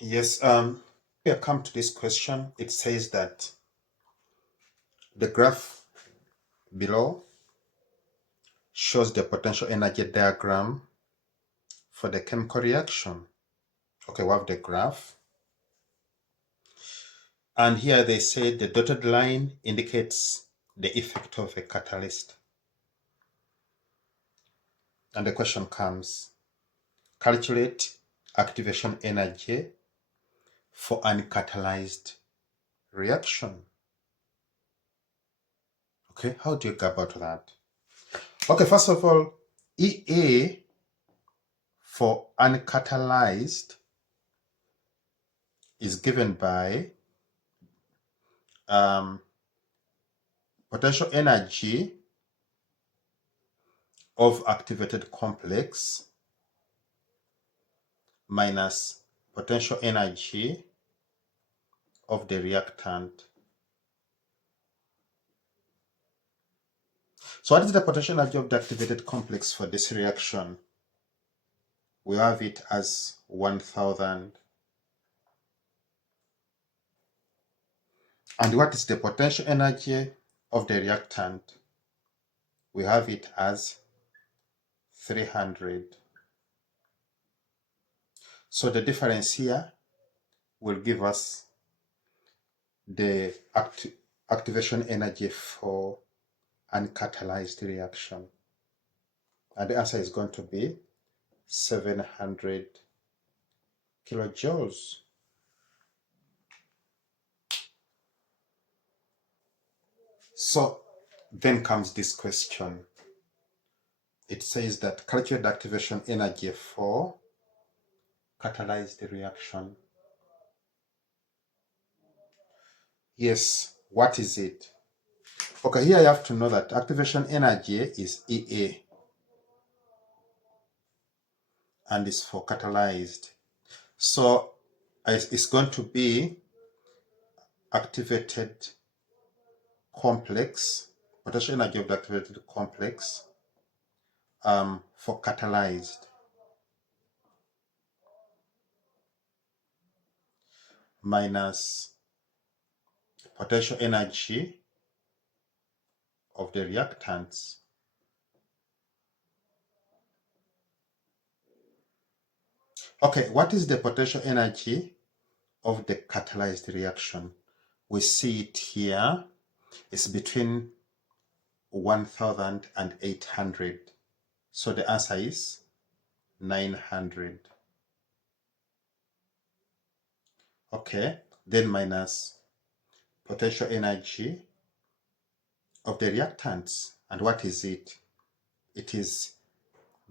Yes, we have come to this question. It says that the graph below shows the potential energy diagram for the chemical reaction. Okay, we have the graph. And here they say the dotted line indicates the effect of a catalyst. And the question comes, calculate activation energy for uncatalyzed reaction. Okay, how do you go about that? Okay, first of all, EA for uncatalyzed is given by potential energy of activated complex minus potential energy of the reactant. So what is the potential energy of the activated complex for this reaction? We have it as 1000. And what is the potential energy of the reactant? We have it as 300. So the difference here will give us the activation energy for uncatalyzed reaction. And the answer is going to be 700 kilojoules. So then comes this question. It says that calculate the activation energy for catalyzed reaction. Yes, what is it? Okay, here you have to know that activation energy is EA and is for catalyzed. So it's going to be activated complex, potential energy of the activated complex for catalyzed minus potential energy of the reactants Okay, what is the potential energy of the catalyzed reaction? We see it here. It's between 1000 and 800. So the answer is 900. Okay, then minus potential energy of the reactants. And what is it? It is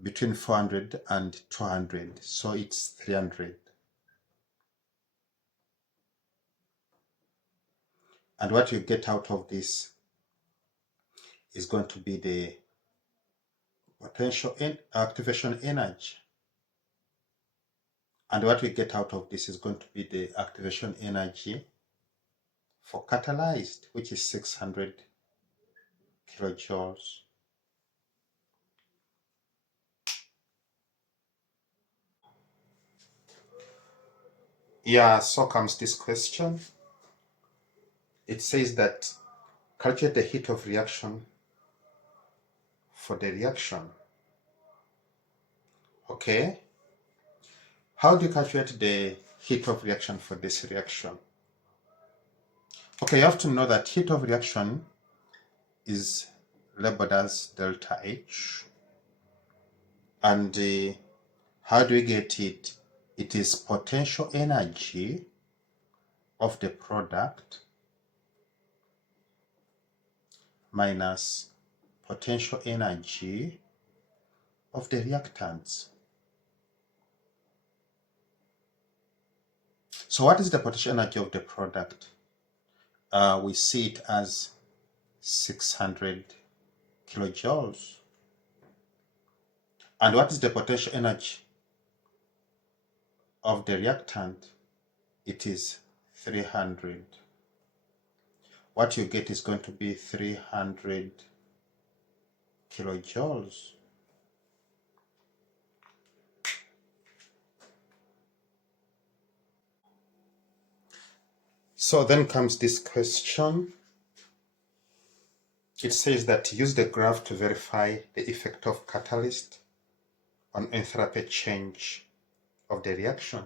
between 400 and 200. So it's 300. And what you get out of this is going to be the potential activation energy. And what we get out of this is going to be the activation energy for catalyzed, which is 600 kilojoules. Yeah, so comes this question. It says that calculate the heat of reaction for the reaction. Okay. How do you calculate the heat of reaction for this reaction? Okay, you have to know that heat of reaction is labeled as delta H. And how do we get it? It is potential energy of the product minus potential energy of the reactants. So what is the potential energy of the product? We see it as 600 kilojoules. And what is the potential energy of the reactant? It is 300. What you get is going to be 300 kilojoules. So then comes this question. It says that use the graph to verify the effect of catalyst on enthalpy change of the reaction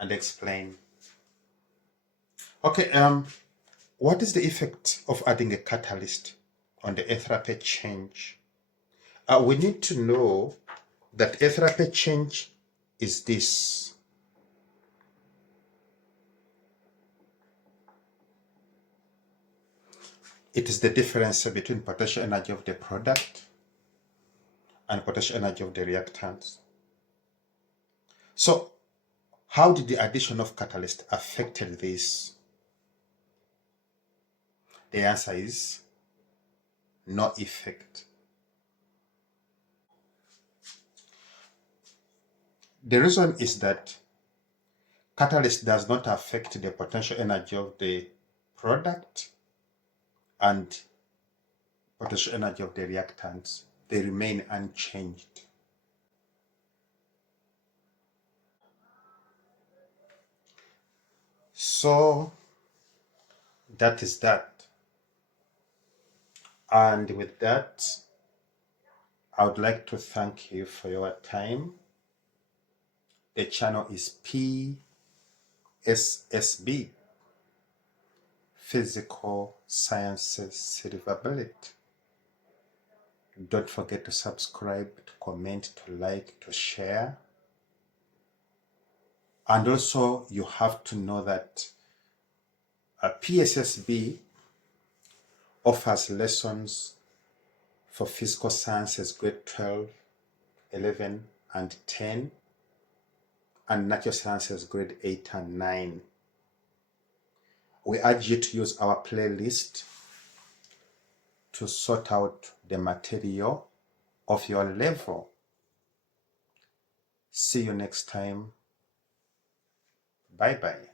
and explain. Okay, what is the effect of adding a catalyst on the enthalpy change? We need to know that enthalpy change is this. It is the difference between potential energy of the product and potential energy of the reactants. So, how did the addition of catalyst affected this? The answer is no effect. The reason is that catalyst does not affect the potential energy of the product and potential energy of the reactants. They remain unchanged. So that is that. And with that, I would like to thank you for your time. The channel is PSSB, Physical Sciences Silver Bullet. Don't forget to subscribe, to comment, to like, to share. And also, you have to know that PSSB offers lessons for physical sciences grade 12, 11, and 10, and natural sciences grade 8 and 9. We urge you to use our playlist to sort out the material of your level. See you next time. Bye-bye.